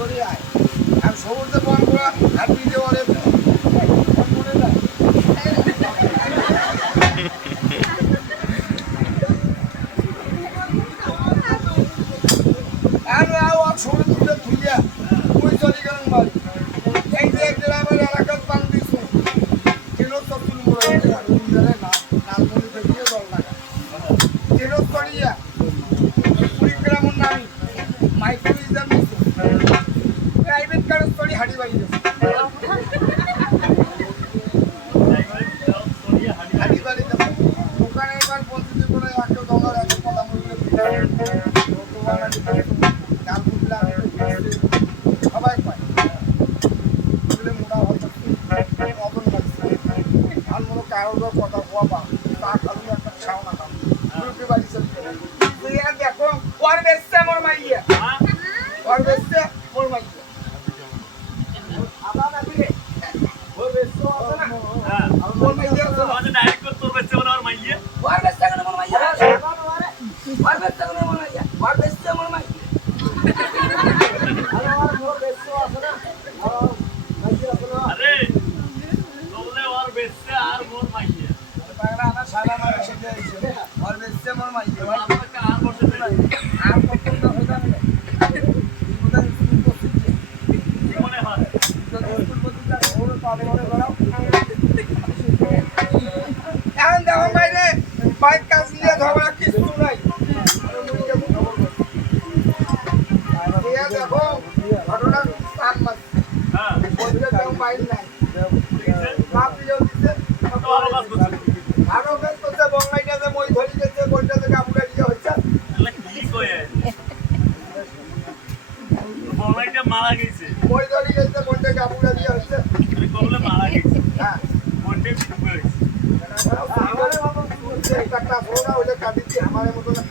করে আয় আর সমুদ্রে বন করা আর ভিডিও অনেক মনে যায় আর সমুদ্রে ধুইয়া ওই চলে গেলেন বাড়ি এই যে একদিন আমার এলাকার পান দিচ্ছে কেন তখন মনে হয় না নালমনি থেকে জল লাগা কেন করিয়া কুড়িগ্রাম নামি micro ism private car story হাড়ি বাড়ি হাড়ি বাড়ি দোকানে একবার বলতে করে একটা ডলার একটা কথা বললে সবাই পায় মোড়া হয়তো নতুন লাগছে আর মনে কারোর কথা কোয়া পা তা কারণ একটা ছাওনা কাম বাড়ি চলে দেখো ওর বেসছে মোর মাইয়া ওর বেসছে মোর মাইয়া আবার নাকি ওর বেসছে আছে না হ্যাঁ মোর মাইয়া আছে আমাদের ডাইরেক্ট তোর বেসছে ওর মাইয়া ওর বেসছে কেন মোর মাইয়া ওর বেসছে কেন মোর মাইয়া ওর বেসছে মোর মাইয়া আরে ওর মোর বেসছে আছে না মাইয়া আছে না আরে তোলে ওর বেসছে আর মোর মাইয়া পাগলা আমার সাদা মারা সেটা হইছে ওর বেসছে মোর মাইয়া আমাকে আর বসে নাই আর কত না হয়ে যাবে মনে হয় স্কুল বলতে ওর পাবে ওরে বড়াও এখন দেখো বাইরে বাইক কাজ নিয়ে ঝগড়া কিছু নাই দেখো ঘটনা সাত মাস হ্যাঁ বলতে যাও বাইরে নাই মাপ দিও দিতে আরো বেশ করতে বঙ্গাইটাতে মই ধরি গেছে বইটা থেকে আপুরা দিয়ে হচ্ছে তাহলে কি কয় বঙ্গাইটা মারা গেছে মই ধরি গেছে বইটা থেকে আপুরা দিয়ে হচ্ছে তুমি করলে মারা গেছে হ্যাঁ বইটা কি হয়েছে আমারে বাবা একটা ফোনা হইলে কাটিছি আমারে মত না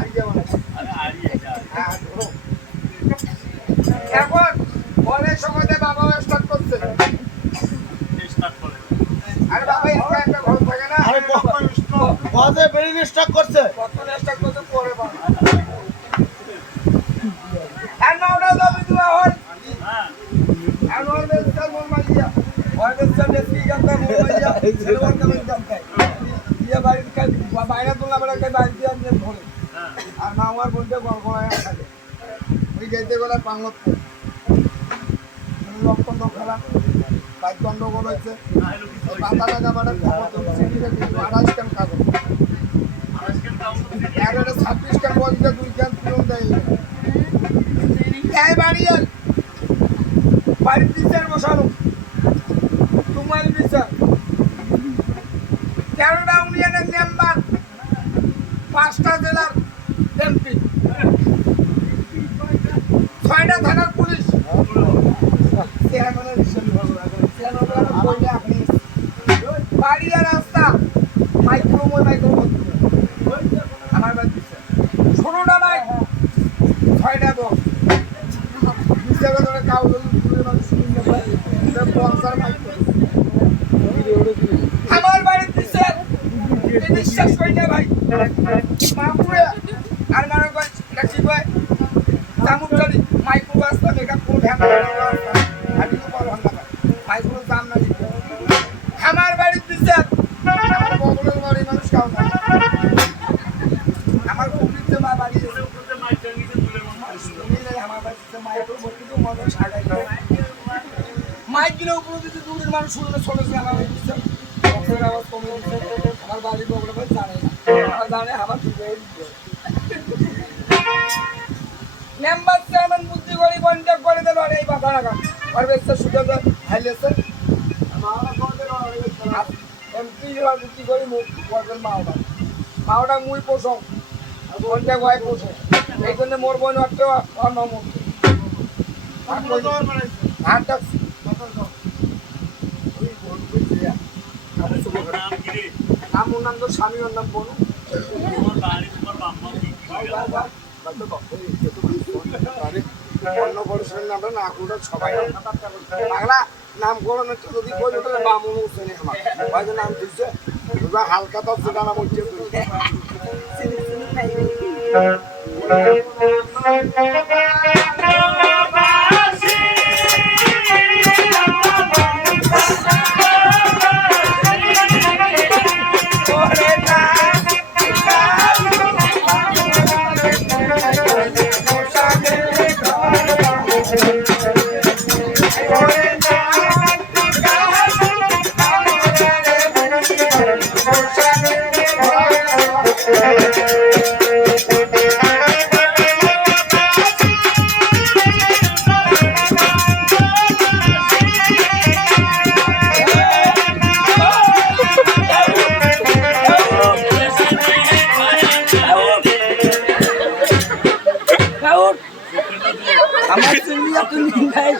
আইডিয়া মানে আরে আইডিয়া হ্যাঁ ধরো এখন অনেক সময় বাবা স্টার্ট করছে স্টার্ট করে আরে বাবা একটা ঘর থাকে না আরে বাজে বেরি স্টক করছে কত স্টক করছে পরে বাবা আর নাওটা দাও দিবা হল হ্যাঁ আর ওর বেস্ট মন মাইয়া ওর বেস্ট নেসি গাতা মন মাইয়া সেলওয়ার কামিজ গাতা ইয়া বাইরে কাজ বাইরে তোলা বড় কাজ বাইরে দিয়ে আনতে ধরে হ্যাঁ আর না আমার বলতে গড়গড়ায় থাকে ওই গাইতে গলা পাংলত লক্ষণ দখলা বাইক গন্ডগোল হয়েছে পাতা লাগা বাড়া সিটিতে 28 কান কাগজ 26 কান বলতে 2 কান পুরো দেয় এই বাড়িয়াল বাড়ির বিচার বসানো তোমার বিচার 13টা ইউনিয়নের মেম্বার 5টা জেলার এমপি 6টা থানার পুলিশ বাড়িয়া রাস্তা মাইক্রো আমার বাড়ি 16টা নাই 6টা বক্স আমার বাড়ির বিশ্বাস করি না ভাই আর মনে করেন কি কয় চামুকচালি মাইক্রো রাস্তা মেকআপ করে মাইক্রো দাম না আমার বাড়ির বিশ্বাস বগলের বাড়ির মানুষ খাও না আমার কুমিরতে মা বাড়ি মাইকের উপরে যদি দূরের মানুষ শুনলে চলেছে আমার আওয়াজ কমে আমার বাড়ির বগলে ভাই জানে না আমার জানে আমার মেম্বার চেয়ারম্যান বুদ্ধি করে কন্ট্যাক্ট করে দিল আর এই বাধা রাখা আর বেশ সুযোগ হাইলেছে এমপি বুদ্ধি করে মুখ করবেন মাওটা মুই পোষক কন্ট্যাক্ট হয় পোষক এই জন্য মোর বোন একটা অনমত নাম নাম তো স্বামী ওর নাম বলুন অন্য পরিশ্রমের নামটা না করে সবাই বাংলা নামকরণ হচ্ছে যদি বই ওঠে বামুন শ্রেণী আমার হয়তো নাম দিচ্ছে হালকা তো সেটা নাম হচ্ছে কাউর আমার চিংড়িয়া তুমি নাই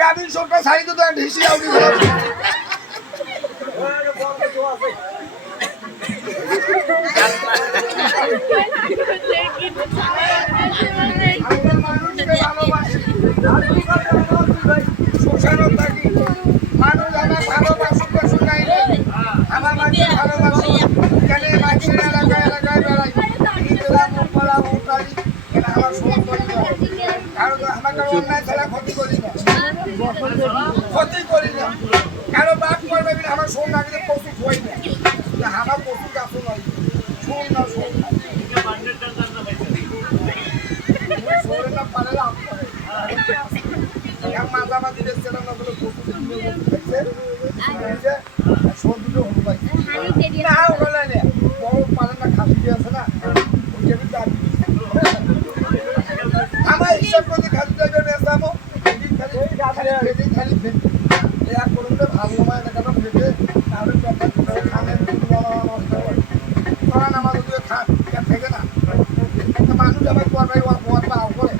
গাড়ির সরকার সাইড তো ঢিসি আউটি মানুষ আমার ভালোবাসুক বাসুক নাই আমার মাঝে ভালোবাসি কেন মাঝের এলাকায় এলাকায় বেড়াই আমার সমর্থন কারো আমাকে অন্যায় ছাড়া ক্ষতি করি না কারো বাপ করবে আমার শোন না গেলে পশু খোয়াই না আমার পশু কাছু নয় শোন না শোন না পারে মাঝামাঝি দেখছিলাম না বলে পশু সবগুলো হলো ভাই না ওগুলো নেই বড় পালে না খাসি দিয়ে আছে না আমার হিসাব করতে খাসি যাবে বেসামো খালি এক করুন ভালো নয় না কেন ফেটে তাহলে খানের করা নামাজ থেকে না মানুষ আমার করবে ওর পাও করে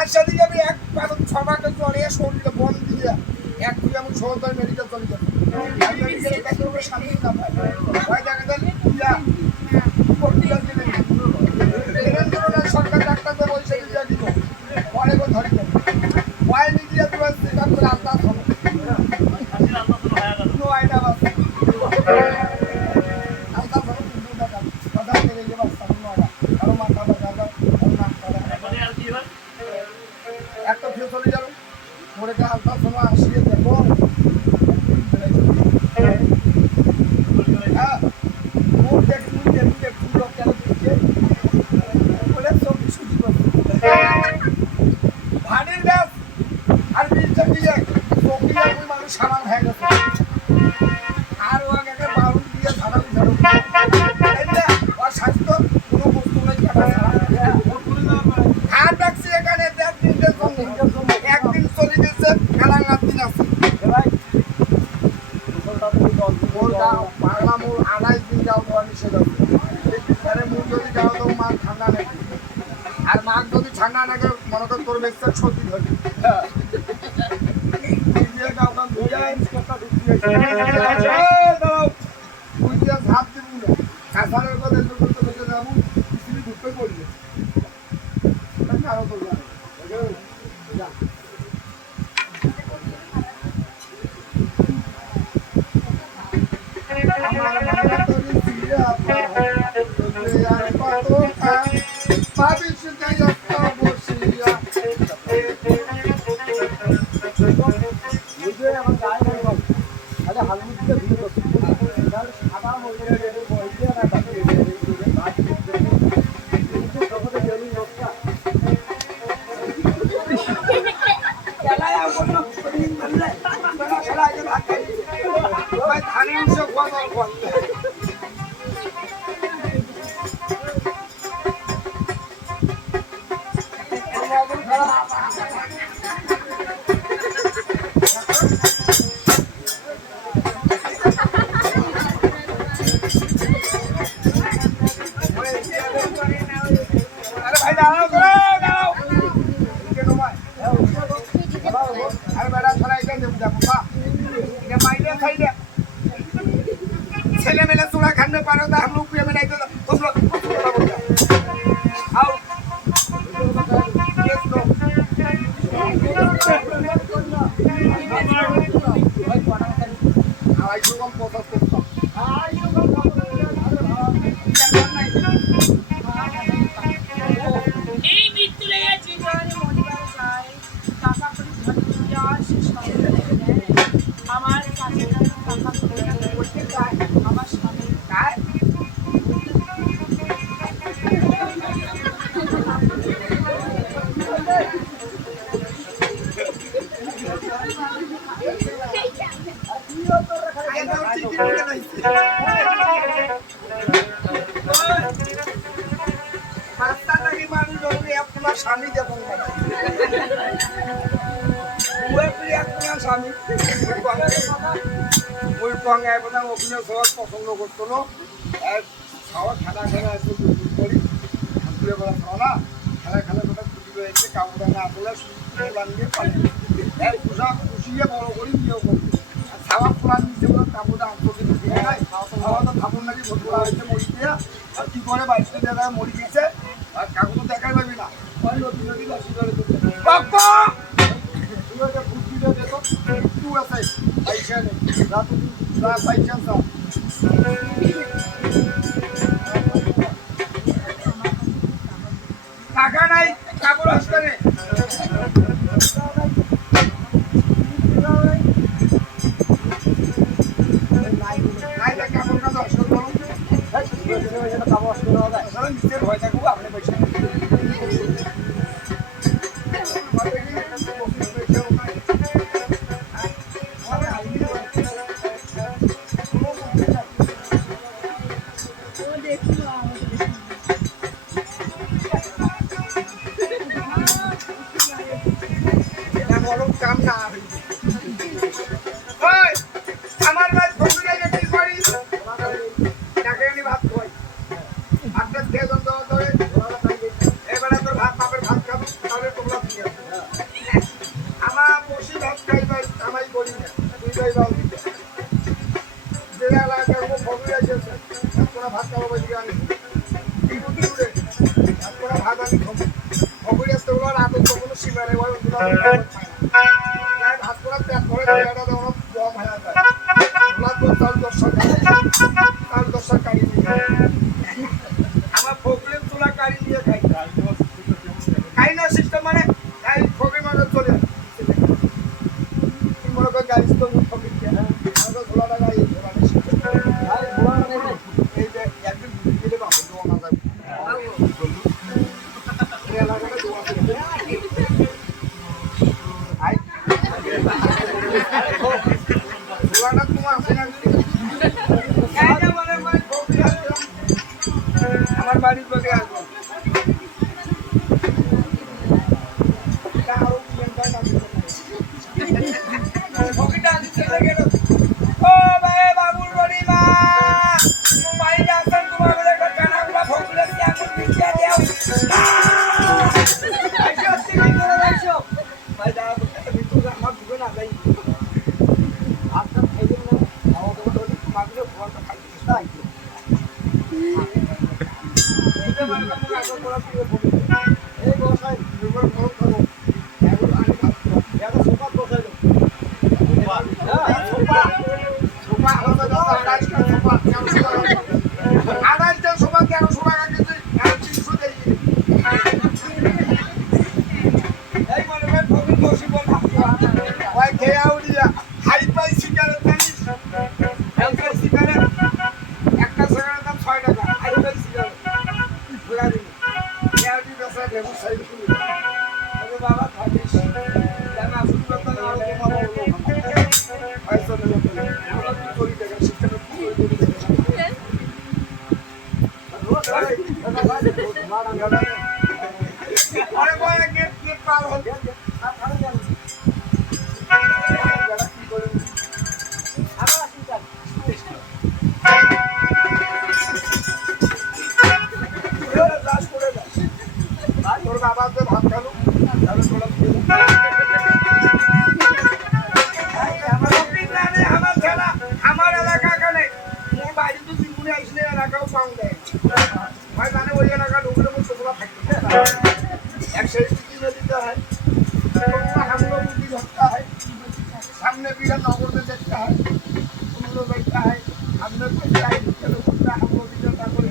একসাথে যাবে এক ছমাকে চলে শরীরে বন দিয়ে এক দুই এমন সহকারী মেডিকেল চলে যাবে শান্তি না পায় সরকার ডাক্তারদের বলছে দিব পরে ধরে যাবে ওয়াই মিডিয়া তোমার সেটা করে আন্দাজ হবে আইনা বাস আন্দাজ হবে কিন্তু কথা মেরে যে বাস আরো মাথা বাজার একটা ফিরে চলে যাবে পরে আলতা সময় আসিয়ে দেখো ভাড়ির গাছ আর বীজটা দিয়ে মানুষ সামান হয়ে গেছে আর ও আগে বারুদ দিয়ে ঝাড়ালি ওর স্বাস্থ্য কোনো বস্তু নেই হাত রাখছি এখানে একদিন চলে গেছে খেলাঙ্গার দিন আছে পাগলা মোড় 28 দিন যাও তো নিষেধ আছে মুখ যদি যাও তো মার ঠান্ডা নেই আর মাঘ যদি ঠান্ডা নাগে মনে কর তোর বেশি সত্যি ধরবি ঝাঁপ দিব না কাঁচারের কথা যাবো ঘুরতে পড়লে আরো করবো আপনার স্বামী যেমন আপনার স্বামী ওই সঙ্গে একদম অভিনয় সবার পছন্দ করতো না খাওয়া খেলা খেলা এসে করি খাওয়া না খেলা খেলা করে খুশি হয়েছে কাপড় না আসলে বানিয়ে পালিয়ে পোশাক খুশিয়ে বড় করি বিয়ে করবি আর খাওয়া পোড়ান দিচ্ছে বলে কাপড়টা আন্তর্জাতিক ঢুকে নাই খাওয়া তো ঠাকুর নাকি ভোট হয়েছে মরি দিয়ে আর কি করে বাইশটা দেখা মরি দিয়েছে আর কাকুর দেখাই পাবি না নদী নদী বাসি করে টাকা নাই কাপড় আসতে নেই নিজের ভয় থাকবো আপনি পয়সা কাম না আমার ভাই ফসলে যেতে পারি তাকে আমি ভাত খাই ভাতটা খেয়ে ধরে এবারে তোর ভাত বাপের ভাত খাবো তাহলে তোমরা দিয়ে আমার বসি ভাত খাই ভাই আমাই করি না দুই ভাই ভাত দিতে যে এলাকার ফসলে যেতে তোরা ভাত খাবো বসে আমি তোরা ভাত আমি খাবো ফসলে আসতে বলো রাতের তো কোনো সীমা নেই ভাত করার পেট ভরে জায়গাটা দেওয়া কম হয়ে যায় তার দশটা কাড়ি নিয়ে আমার প্রবলেম তোলা কাড়ি নিয়ে খাই খাই না সিস্টেম মানে খাই ফকির মানে চলে মনে কর গাড়ি তো মুখ ফকির আমাকে ধোলাটা গাড়ি এই যে একদিন গেলে বাপের দোয়া না যাবে এলাকাটা দোয়া আমার বাড়ির লোকে আসবো বাবুর বাড়ি মা বাড়িতে আসেন তোমার কানাগুলা ভোগলে আমার ঢুকে না যাই আপনার খাইবে না খাওয়া দাওয়া মাগলে ভোরটা খাইতে চাই এই বসাই দুবার গরম খাবো এখন আমি এটা সোফা বসাই দেব সোফা সোফা হবে না আড়াইটা সোফা 1300 টাকা কেজি আর 300 দেই এই মনে হয় ফকির বসি বল ওই খেয়ে আউলিয়া হাই পাই সিগারেট জানিস হাই পাই সিগারেট একটা সিগারেটের দাম 6 টাকা হাই পাই সিগারেট বুঝা দিই ইয়ারটি বেসা দেবু সাইড করে আরে বাবা থাকিস জানা আসল কথা না হলে বাবা বলো পয়সা দেব আমরা কি করি টাকা শিক্ষা কি করি আরে বড় গেট পার হল আর ভালো জানি ভাত খালো আমার এলাকা এখানে মোর বাড়ি তো জীবনে আসলে এলাকাও পাউন দেয় ভাই জানে ওই এলাকা ঢুকলে মোট তোমরা থাকতে একশো কিনে দিতে হয় হামলো মুখি ধরতে হয় সামনে বিরা নগরতে দেখতে হয় কুমড়ো দেখতে হয় সামনে করতে হয় হামলো দিতে তারপরে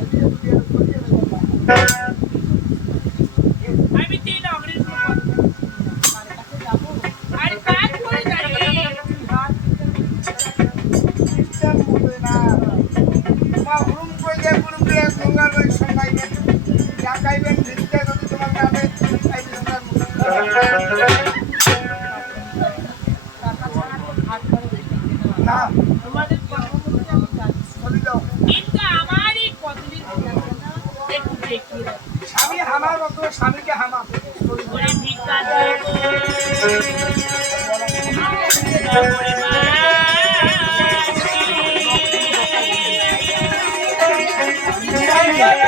হেঁটে আমারই কতদিন দেখি রে। স্বামী হামার মতো স্বামীকে হামা ওরে ভিক্ষা দেব। ওরে মা